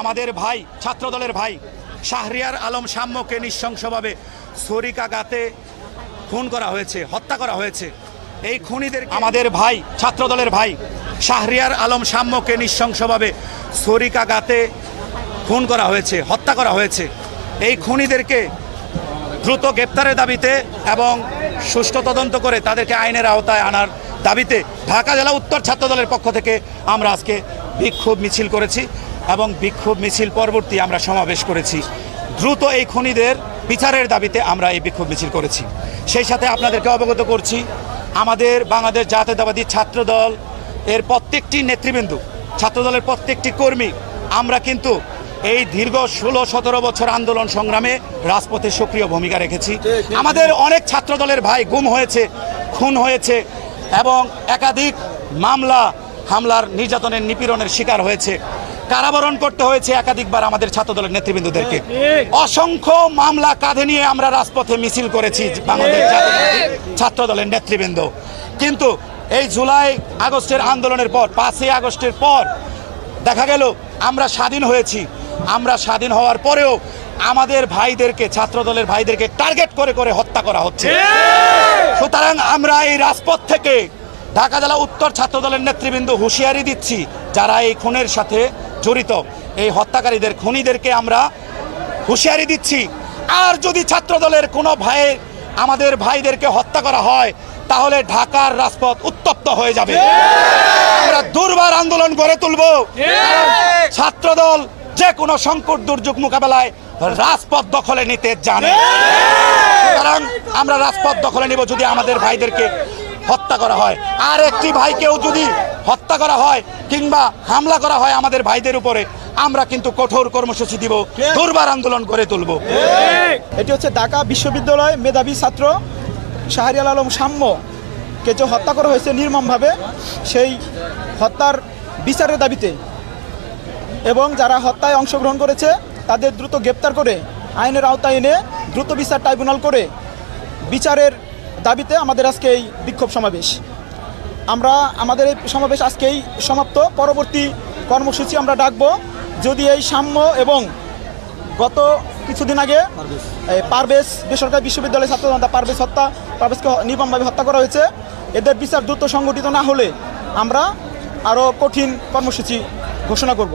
আমাদের ভাই, ছাত্রদলের ভাই, শাহরিয়ার আলম সাম্যকে নৃশংসভাবে ছুরিকাঘাতে খুন করা হয়েছে, হত্যা করা হয়েছে। এই খুনিদের আমাদের ভাই, ছাত্রদলের ভাই, শাহরিয়ার আলম সাম্যকে নৃশংসভাবে ছুরিকাঘাতে খুন করা হয়েছে, হত্যা করা হয়েছে। এই খুনিদেরকে দ্রুত গ্রেপ্তারের দাবিতে এবং সুষ্ঠু তদন্ত করে তাদেরকে আইনের আওতায় আনার দাবিতে ঢাকা জেলা উত্তর ছাত্র দলের পক্ষ থেকে আমরা আজকে বিক্ষোভ মিছিল করেছি। এবং বিক্ষোভ মিছিল পরবর্তী আমরা সমাবেশ করেছি। দ্রুত এই খুনিদের বিচারের দাবিতে আমরা এই বিক্ষোভ মিছিল করেছি। সেই সাথে আপনাদেরকে অবগত করছি, আমাদের বাংলাদেশ জাতীয়তাবাদী ছাত্র দল এর প্রত্যেকটি নেতৃবৃন্দ, ছাত্রদলের প্রত্যেকটি কর্মী, আমরা কিন্তু এই দীর্ঘ ষোলো, সতেরো বছর আন্দোলন সংগ্রামে রাজপথে সক্রিয় ভূমিকা রেখেছি। আমাদের অনেক ছাত্রদলের ভাই গুম হয়েছে, খুন হয়েছে এবং একাধিক মামলা, হামলার নির্যাতনের নিপীড়নের শিকার হয়েছে। কারাবরণ করতে হয়েছে একাধিকবার আমাদের ছাত্রদলের নেতৃবৃন্দদেরকে। অসংখ্য মামলা কাঁধে নিয়ে আমরা রাজপথে মিছিল করেছি বাংলাদেশ ছাত্রদলের নেতৃবৃন্দ। কিন্তু এই জুলাই আগস্টের আন্দোলনের পর পাঁচই আগস্টের পর দেখা গেল আমরা স্বাধীন হয়েছি। আমরা স্বাধীন হওয়ার পরেও আমাদের ভাইদেরকে ছাত্রদলের ভাইদেরকে টার্গেট করে করে হত্যা করা হচ্ছে। সুতরাং আমরা এই রাজপথ থেকে ঢাকা জেলা উত্তর ছাত্রদলের নেতৃবৃন্দ হুঁশিয়ারি দিচ্ছি যারা এই খুনের সাথে জড়িত। এই হত্যাকারীদের খুনিদেরকে আমরা হুঁশিয়ারি দিচ্ছি। আর যদি ছাত্রদলের কোনো ভাই, আমাদের ভাইদেরকে হত্যা করা হয়, তাহলে ঢাকার রাজপথ উত্তপ্ত হয়ে যাবে। আমরা দুর্বার আন্দোলন গড়ে তুলব। ছাত্রদল যে কোনো সংকট দুর্যোগ মোকাবেলায় রাজপথ দখলে নিতে জানে। সুতরাং আমরা রাজপথ দখলে নিব যদি আমাদের ভাইদেরকে হত্যা করা হয়। আর একটি ভাইকেও যদি হত্যা করা হয় কিংবা হামলা করা হয় আমাদের ভাইদের উপরে আমরা কিন্তু কঠোর কর্মসূচি দিব দুর্বার আন্দোলন করে তুলব। এটি হচ্ছে ঢাকা বিশ্ববিদ্যালয় মেধাবী ছাত্র শাহরিয়াল আলম সাম্যকে যে হত্যা করা হয়েছে নির্মমভাবে সেই হত্যার বিচারের দাবিতে। এবং যারা হত্যায় অংশগ্রহণ করেছে তাদের দ্রুত গ্রেপ্তার করে আইনের আওতায় এনে দ্রুত বিচার ট্রাইব্যুনাল করে বিচারের দাবিতে আমাদের আজকে এই বিক্ষোভ সমাবেশ। আমরা আমাদের এই সমাবেশ আজকেই সমাপ্ত। পরবর্তী কর্মসূচি আমরা ডাকবো। যদি এই সাম্য এবং গত কিছুদিন আগে এই পারভেজ বেসরকারি বিশ্ববিদ্যালয়ের ছাত্র জনতা পারভেজ হত্যা পারভেজকে নির্মমভাবে হত্যা করা হয়েছে। এদের বিচার দ্রুত সংগঠিত না হলে আমরা আরও কঠিন কর্মসূচি ঘোষণা করব।